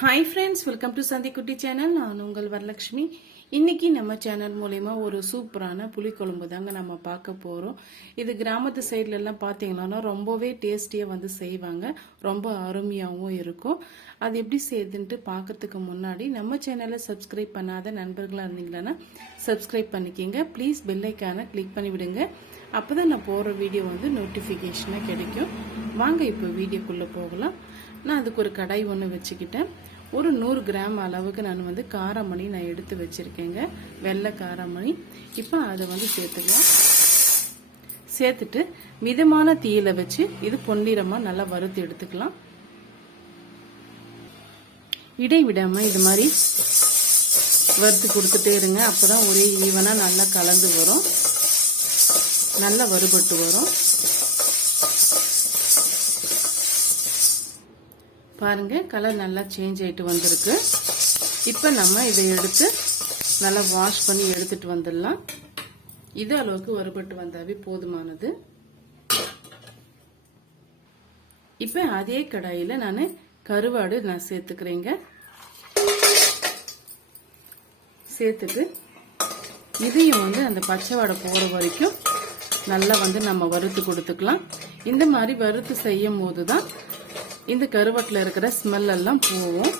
Hi friends welcome to Santhikutti channel நான் உங்கள் வரலட்சுமி. இன்னைக்கு நம்ம சேனல் மூலயமா ஒரு சூப்பரான புளிக்குழம்பு தாங்க நம்ம பார்க்க போகிறோம் இது கிராமத்து சைட்லலாம் எல்லாம் பார்த்தீங்கன்னா ரொம்பவே டேஸ்டியாக வந்து செய்வாங்க. ரொம்ப அருமையாகவும் இருக்கும். அது எப்படி செய்யுதுன்ட்டு பார்க்கறதுக்கு முன்னாடி நம்ம சேனலை சப்ஸ்கிரைப் பண்ணாத நண்பர்களாக இருந்தீங்களான்னா சப்ஸ்கிரைப் பண்ணிக்கிங்க. ப்ளீஸ் பெல்லைக்கான கிளிக் பண்ணி விடுங்க. அப்போ தான் நான் போகிற வீடியோ வந்து நோட்டிஃபிகேஷனாக கிடைக்கும். வாங்க இப்போ வீடியோக்குள்ளே போகலாம். நான் அதுக்கு ஒரு கடாய் ஒன்று வச்சுக்கிட்டேன். ஒரு நூறு கிராம் அளவுக்கு நான் வந்து காரமணி நான் எடுத்து வச்சுருக்கேங்க. வெள்ளை காரமணி. இப்போ அதை வந்து சேர்த்துக்கலாம். சேர்த்துட்டு மிதமான தீயில வச்சு இது பொன்னிறமாக நல்லா வறுத்து எடுத்துக்கலாம். இடைவிடாமல் இது மாதிரி வறுத்து கொடுத்துட்டே இருங்க. அப்போ தான் ஒரே ஈவனாக நல்லா கலந்து வரும். நல்லா வறுபட்டு வரும். பாருங்க கலர் நல்லா சேஞ்ச் ஆயிட்டு வந்திருக்கு. இப்போ நம்ம இதை எடுத்து நல்லா வாஷ் பண்ணி எடுத்துட்டு வந்துடலாம். இது அளவுக்கு வறுபட்டு வந்தாவே போதுமானது. இப்போ அதே கடாயில் நான் கருவாடு நான் சேர்த்துக்கிறேங்க. சேர்த்துட்டு இதையும் வந்து அந்த பச்சை வடை போகிற வரைக்கும் நல்லா வந்து நம்ம வறுத்து கொடுத்துக்கலாம். இந்த மாதிரி வறுத்து செய்யும் போது தான் இந்த கருவாட்டில் இருக்கிற ஸ்மெல் எல்லாம் போகும்.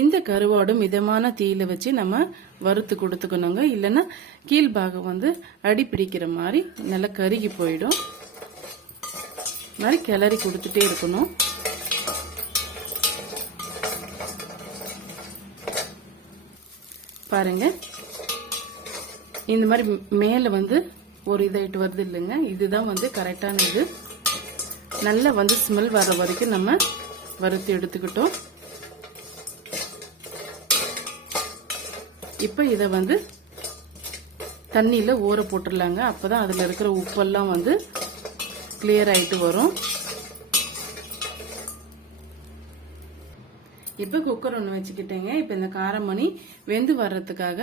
இந்த கருவாடும் மிதமான தீயில வச்சு நம்ம வறுத்து கொடுத்துக்கணுங்க. இல்லைன்னா கீழ்பாகம் வந்து அடி பிடிக்கிற மாதிரி நல்லா கருகி போயிடும். மாதிரி கிளறி கொடுத்துட்டே இருக்கணும். பாருங்க. இந்த மாதிரி மேலே வந்து ஒரு இதாயிட்டு வருது இல்லைங்க. இதுதான் வந்து கரெக்டான இது. நல்லா வந்து ஸ்மெல் வர வரைக்கும் நம்ம வறுத்து எடுத்துக்கிட்டோம். இப்போ இதை வந்து தண்ணியில் ஊற போட்டுடலாங்க. அப்போ தான் அதில் இருக்கிற உப்பெல்லாம் வந்து கிளியர் ஆகிட்டு வரும். இப்போ குக்கர் ஒன்று வச்சுக்கிட்டேங்க. இப்போ இந்த காரமணி வெந்து வர்றதுக்காக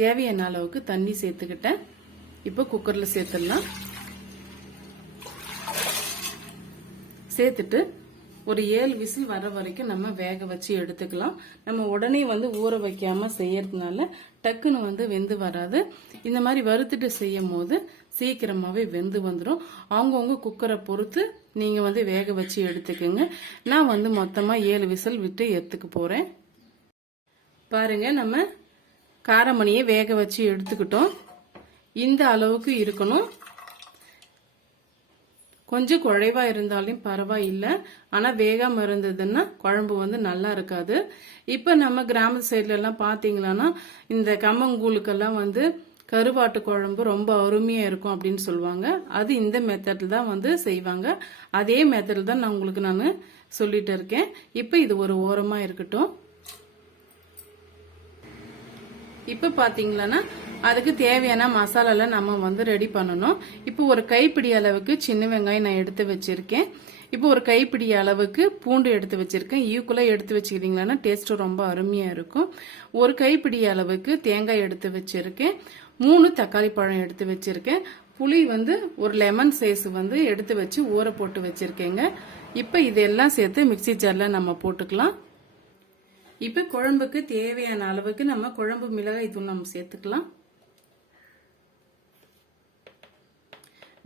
தேவையான அளவுக்கு தண்ணி சேர்த்துக்கிட்டேன். இப்போ குக்கரில் சேர்த்துடலாம். சேர்த்துட்டு ஒரு ஏழு விசில் வர வரைக்கும் நம்ம வேக வச்சு எடுத்துக்கலாம். நம்ம உடனே வந்து ஊற வைக்காம செய்யறதுனால டக்குன்னு வந்து வெந்து வராது. இந்த மாதிரி வறுத்துட்டு செய்யும் போது சீக்கிரமாகவே வெந்து வந்துடும் அவங்கவுங்க குக்கரை பொறுத்து நீங்கள் வந்து வேக வச்சு எடுத்துக்கோங்க. நான் வந்து மொத்தமாக ஏழு விசில் விட்டு எடுத்துக்க போகிறேன் பாருங்கள் நம்ம காரமணியை வேக வச்சு எடுத்துக்கிட்டோம். இந்த அளவுக்கு இருக்கணும். கொஞ்சம் குழைவாக இருந்தாலும் பரவாயில்லை. ஆனால் வேகாமல் இருந்ததுன்னா குழம்பு வந்து நல்லா இருக்காது. இப்போ நம்ம கிராம சைட்லலாம் பார்த்தீங்களான்னா இந்த கம்மங்கூழுக்கெல்லாம் வந்து கருவாட்டு குழம்பு ரொம்ப அருமையாக இருக்கும் அப்படின்னு சொல்லுவாங்க. அது இந்த மெத்தடில் தான் வந்து செய்வாங்க. அதே மெத்தடில் தான் நான் உங்களுக்கு நான் சொல்லிட்டு இருக்கேன். இப்போ இது ஒரு ஓரமாக இருக்கட்டும். இப்போ பாத்தீங்களன்னா அதுக்கு தேவையான மசாலாலாம் நம்ம வந்து ரெடி பண்ணணும். இப்போ ஒரு கைப்பிடி அளவுக்கு சின்ன வெங்காயம் நான் எடுத்து வச்சிருக்கேன். இப்போ ஒரு கைப்பிடி அளவுக்கு பூண்டு எடுத்து வச்சிருக்கேன். ஈக்குவலாக எடுத்து வச்சுக்கிட்டீங்கன்னா டேஸ்ட்டு ரொம்ப அருமையாக இருக்கும். ஒரு கைப்பிடி அளவுக்கு தேங்காய் எடுத்து வச்சிருக்கேன். மூணு தக்காளி பழம் எடுத்து வச்சிருக்கேன். புளி வந்து ஒரு லெமன் சைஸ் வந்து எடுத்து வச்சு ஊற போட்டு வச்சிருக்கேங்க. இப்போ இதெல்லாம் சேர்த்து மிக்சி ஜார்ல நம்ம போட்டுக்கலாம். இப்போ குழம்புக்கு தேவையான அளவுக்கு நம்ம குழம்பு மிளகாய் தூள் நம்ம சேர்த்துக்கலாம்.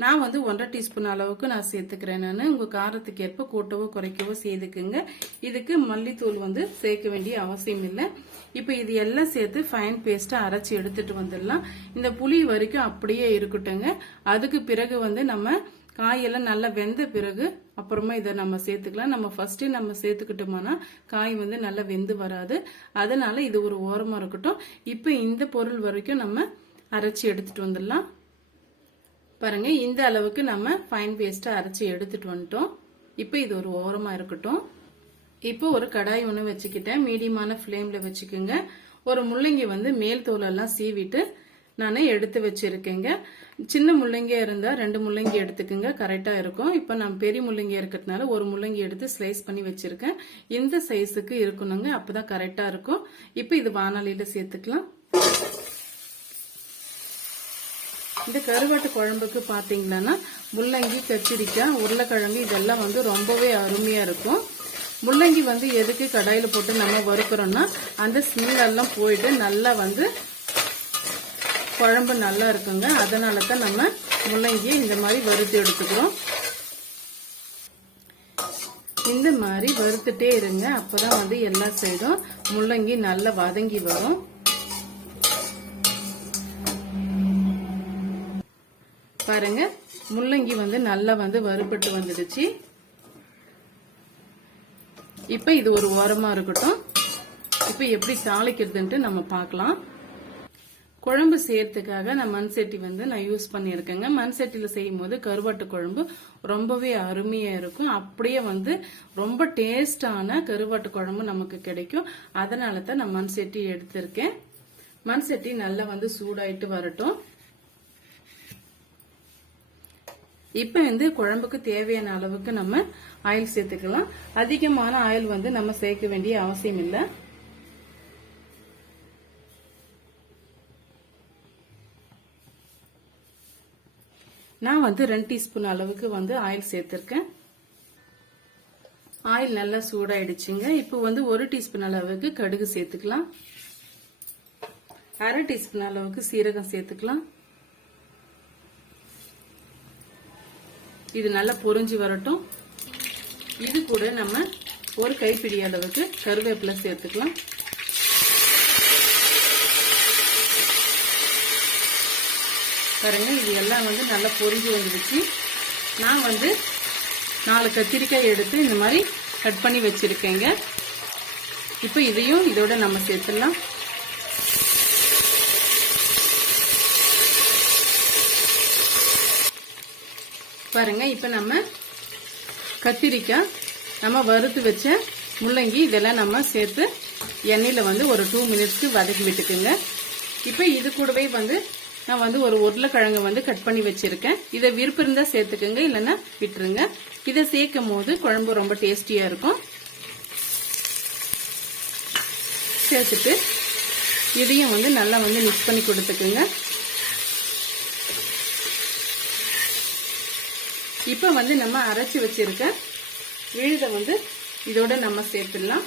நான் வந்து ஒன்றரை டீஸ்பூன் அளவுக்கு நான் சேர்த்துக்கிறேன் நான். உங்கள் காரத்துக்கு ஏற்ப கூட்டவோ குறைக்கவோ செய்துக்குங்க. இதுக்கு மல்லித்தூள் வந்து சேர்க்க வேண்டிய அவசியம் இல்லை. இப்போ இது எல்லாம் சேர்த்து ஃபைன் பேஸ்ட்டாக அரைச்சி எடுத்துட்டு வந்துடலாம். இந்த புளி வரைக்கும் அப்படியே இருக்கட்டுங்க அதுக்கு பிறகு வந்து நம்ம காயெல்லாம் நல்லா வெந்த பிறகு அப்புறமா இதை நம்ம சேர்த்துக்கலாம். நம்ம ஃபர்ஸ்டே நம்ம சேர்த்துக்கிட்டோம்னா காய் வந்து நல்லா வெந்து வராது. அதனால இது ஒரு ஓரமாக இருக்கட்டும். இப்போ இந்த பொருள் வரைக்கும் நம்ம அரைச்சி எடுத்துட்டு வந்துடலாம். பாருங்க இந்த அளவுக்கு நம்ம ஃபைன் பேஸ்டா அரைச்சி எடுத்துட்டு வந்துட்டோம். இப்போ இது ஒரு ஓரமா இருக்கட்டும். இப்போ ஒரு கடாய் ஒன்று வச்சுக்கிட்டேன். மீடியமான ஃப்ளேமில் வச்சுக்கோங்க. ஒரு முள்ளங்கி வந்து மேல் தோலெல்லாம் சீவிட்டு நான் எடுத்து வச்சிருக்கேங்க. சின்ன முள்ளங்கியா இருந்தா ரெண்டு முள்ளங்கி எடுத்துக்கோங்க. கரெக்டா இருக்கும். இப்போ நான் பெரிய முள்ளங்கியாக இருக்கிறதுனால ஒரு முள்ளங்கி எடுத்து ஸ்லைஸ் பண்ணி வச்சிருக்கேன். இந்த சைஸுக்கு இருக்கணுங்க. அப்பதான் கரெக்டா இருக்கும். இப்போ இது வானாலியில சேர்த்துக்கலாம். இந்த கருவாட்டு குழம்புக்கு பார்த்தீங்கன்னா முள்ளங்கி கத்திரிக்காய் உருளைக்கிழங்கு இதெல்லாம் வந்து ரொம்பவே அருமையாக இருக்கும். முள்ளங்கி வந்து எதுக்கு கடாயில் போட்டு நம்ம வறுக்கிறோம்னா அந்த ஸ்மெல் எல்லாம் போயிட்டு நல்லா வந்து குழம்பு நல்லா இருக்குங்க. அதனால தான் நம்ம முள்ளங்கியை இந்த மாதிரி வறுத்து எடுத்துக்கிறோம். இந்த மாதிரி வறுத்துட்டே இருங்க. அப்போதான் வந்து எல்லா சைடும் முள்ளங்கி நல்லா வதங்கி வரும். பாருங்க. முள்ளங்கி வந்து நல்லா வந்து வறுபட்டு வந்துடுச்சு. இப்ப இது ஒரு ஓரமா இருக்கட்டும். இப்ப எப்படி தாளிக்கிறதுன்ட்டு நம்ம பார்க்கலாம். குழம்பு செய்யறதுக்காக நான் மண் சட்டி வந்து நான் யூஸ் பண்ணியிருக்கேங்க. மண் சட்டியில் செய்யும் போது கருவாட்டு குழம்பு ரொம்பவே அருமையாக இருக்கும். அப்படியே வந்து ரொம்ப டேஸ்டான கருவாட்டு குழம்பு நமக்கு கிடைக்கும். அதனால தான் நான் மண் சட்டி எடுத்திருக்கேன். மண் சட்டி நல்லா வந்து சூடாயிட்டு வரட்டும். இப்போ வந்து குழம்புக்கு தேவையான அளவுக்கு நம்ம ஆயில் சேர்த்துக்கலாம். அதிகமான ஆயில் வந்து நம்ம சேர்க்க வேண்டிய அவசியம் இல்லை. நான் வந்து ரெண்டு டீஸ்பூன் அளவுக்கு வந்து ஆயில் சேர்த்துருக்கேன். ஆயில் நல்லா சூடாயிடுச்சுங்க. இப்போ வந்து ஒரு டீஸ்பூன் அளவுக்கு கடுகு சேர்த்துக்கலாம். அரை டீஸ்பூன் அளவுக்கு சீரகம் சேர்த்துக்கலாம். இது நல்லா பொரிஞ்சு வரட்டும். இது கூட நம்ம ஒரு கைப்பிடி அளவுக்கு கருவேப்பிலை சேர்த்துக்கலாம். பாருங்க இது எல்லாம் வந்து நல்லா பொரிஞ்சு வந்துடுச்சு. நான் வந்து நாலு கத்திரிக்காய் எடுத்து இந்த மாதிரி கட் பண்ணி வச்சிருக்கேங்க. இப்போ இதையும் இதோட நம்ம சேர்த்துடலாம். பாருங்க இப்போ நம்ம கத்திரிக்காய் நம்ம வறுத்து வச்ச முள்ளங்கி இதெல்லாம் நம்ம சேர்த்து எண்ணெயில் வந்து ஒரு டூ மினிட்ஸ்க்கு வதக்கி விட்டுக்குங்க. இப்போ இது கூடவே வந்து நான் வந்து ஒரு உருளைக்கிழங்கு வந்து கட் பண்ணி வச்சிருக்கேன். இதை விருப்பம் இருந்தா சேர்த்துக்குங்க இல்லைன்னா விட்டுருங்க. இதை சேர்க்கும் போது குழம்பு ரொம்ப டேஸ்டியா இருக்கும். சேர்த்துட்டு இதையும் வந்து நல்லா வந்து மிக்ஸ் பண்ணி கொடுத்துக்குங்க. இப்போ வந்து நம்ம அரைச்சி வச்சிருக்க விழுதை வந்து இதோட நம்ம சேர்த்துடலாம்.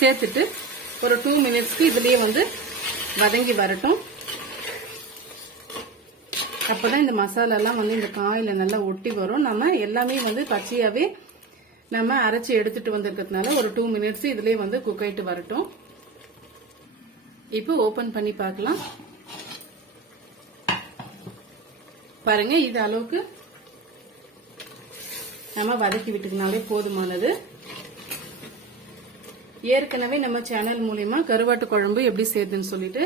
சேர்த்துட்டு ஒரு டூ மினிட்ஸ்க்கு இதுலேயே வந்து வதங்கி வரட்டும். அப்போதான் இந்த மசாலாலாம் வந்து இந்த காயில் நல்லா ஒட்டி வரும். நம்ம எல்லாமே வந்து பச்சையாகவே நம்ம அரைச்சி எடுத்துட்டு வந்திருக்கிறதுனால ஒரு டூ மினிட்ஸ் இதுலேயே வந்து குக் ஆகிட்டு வரட்டும். இப்போ ஓபன் பண்ணி பார்க்கலாம். பாருங்க இது அளவுக்கு நம்ம வதக்கி விட்டுக்கினாலே போதுமானது. ஏற்கனவே நம்ம சேனல் மூலியமா கருவாட்டு குழம்பு எப்படி செய்யுதுன்னு சொல்லிட்டு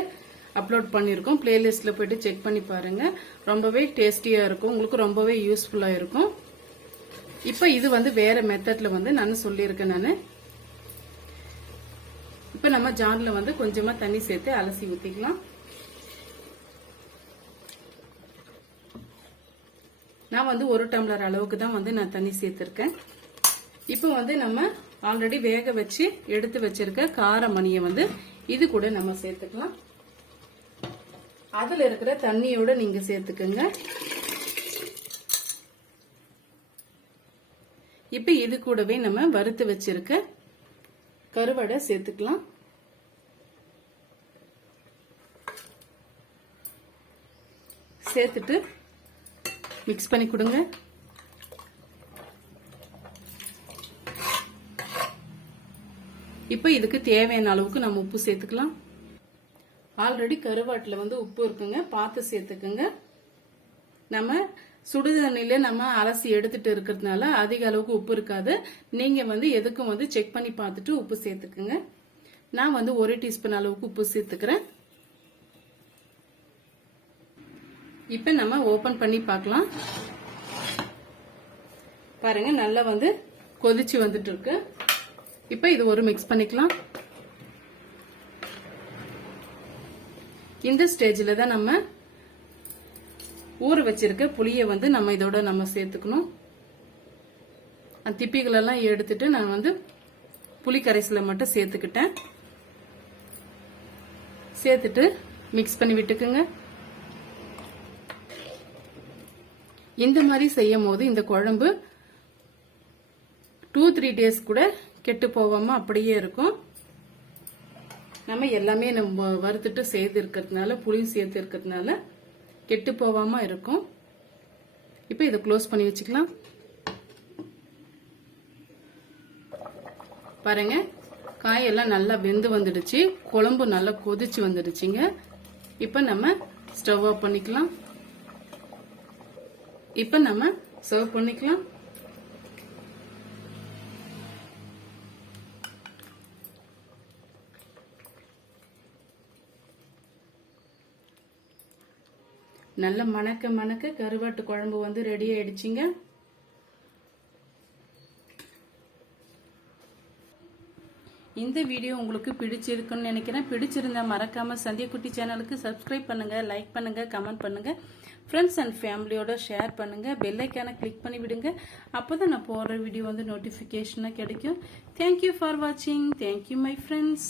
அப்லோட் பண்ணியிருக்கோம். பிளேலிஸ்ட்ல போயிட்டு செக் பண்ணி பாருங்க. ரொம்பவே டேஸ்டியா இருக்கும். உங்களுக்கு ரொம்பவே யூஸ்ஃபுல்லா இருக்கும். இப்போ இது வந்து வேற மெத்தட்ல வந்து நான் சொல்லியிருக்கேன் நான். இப்போ நம்ம ஜார்ல வந்து கொஞ்சமா தண்ணி சேர்த்து அலசி ஊத்திக்கலாம். நான் வந்து ஒரு டம்ளர் அளவுக்கு தான் வந்து நான் தண்ணி சேர்த்திருக்கேன். இப்போ வந்து நம்ம ஆல்ரெடி வேக வச்சு எடுத்து வச்சிருக்க கார மணியை வந்து இது கூட நம்ம சேர்த்துக்கலாம். அதுல இருக்கிற தண்ணியோட நீங்க சேர்த்துக்கோங்க. இப்ப இது கூடவே நம்ம வறுத்து வச்சிருக்க கருவடை சேர்த்துக்கலாம். சேர்த்துட்டு மிக்ஸ் பண்ணி கொடுங்க. இப்போ இதுக்கு தேவையான அளவுக்கு நம்ம உப்பு சேர்த்துக்கலாம். ஆல்ரெடி கருவாட்டில் வந்து உப்பு இருக்குங்க. பார்த்து சேர்த்துக்குங்க. நம்ம சுடுதண்ணில நம்ம அலசி எடுத்துட்டு இருக்கிறதுனால அதிக அளவுக்கு உப்பு இருக்காது. நீங்க வந்து எதுக்கும் வந்து செக் பண்ணி பார்த்துட்டு உப்பு சேர்த்துக்குங்க. நான் வந்து ஒரு டீஸ்பூன் அளவுக்கு உப்பு சேர்த்துக்கிறேன். இப்ப நம்ம ஓபன் பண்ணி பார்க்கலாம். பாருங்க நல்லா வந்து கொதிச்சு வந்துட்டு இருக்கு இப்ப இது ஒரு மிக்ஸ் பண்ணிக்கலாம். இந்த ஸ்டேஜில் தான் நம்ம ஊற வச்சிருக்க புளியை வந்து நம்ம இதோட நம்ம சேர்த்துக்கணும். அந்த திப்பிகளெல்லாம் எடுத்துட்டு நான் வந்து புளி கரைசலை மட்டும் சேர்த்துக்கிட்டேன். சேர்த்துட்டு மிக்ஸ் பண்ணி விட்டுக்குங்க. இந்த மாதிரி செய்யும் போது இந்த குழம்பு டூ த்ரீ டேஸ் கூட கெட்டு போகாம அப்படியே இருக்கும். நம்ம எல்லாமே நம்ம வறுத்துட்டு சேர்த்து இருக்கிறதுனால புளியும் சேர்த்து இருக்கிறதுனால கெட்டு போகாம இருக்கும். இப்போ இதை க்ளோஸ் பண்ணி வச்சுக்கலாம். பாருங்க காயெல்லாம் நல்லா வெந்து வந்துடுச்சு. குழம்பு நல்லா கொதிச்சு வந்துடுச்சுங்க. இப்போ நம்ம ஸ்டவ் ஆஃப் பண்ணிக்கலாம். இப்போ நம்ம சர்வ் பண்ணிக்கலாம். நல்ல மணக்க மணக்க கருவாட்டு குழம்பு வந்து ரெடி ஆயிடுச்சுங்க. இந்த வீடியோ உங்களுக்கு பிடிச்சிருக்குன்னு நினைக்கிறேன். பிடிச்சிருந்தா மறக்காம சந்தியக்குட்டி சேனலுக்கு சப்ஸ்கிரைப் பண்ணுங்க லைக் பண்ணுங்க கமெண்ட் பண்ணுங்க. ஃப்ரெண்ட்ஸ் அண்ட் ஃபேமிலியோட ஷேர் பண்ணுங்க. பெல்லைக்கான கிளிக் பண்ணி விடுங்க. அப்போதான் நான் போடுற வீடியோ வந்து நோட்டிஃபிகேஷனாக கிடைக்கும். தேங்க்யூ ஃபார் வாட்சிங் தேங்க்யூ மை ஃப்ரெண்ட்ஸ்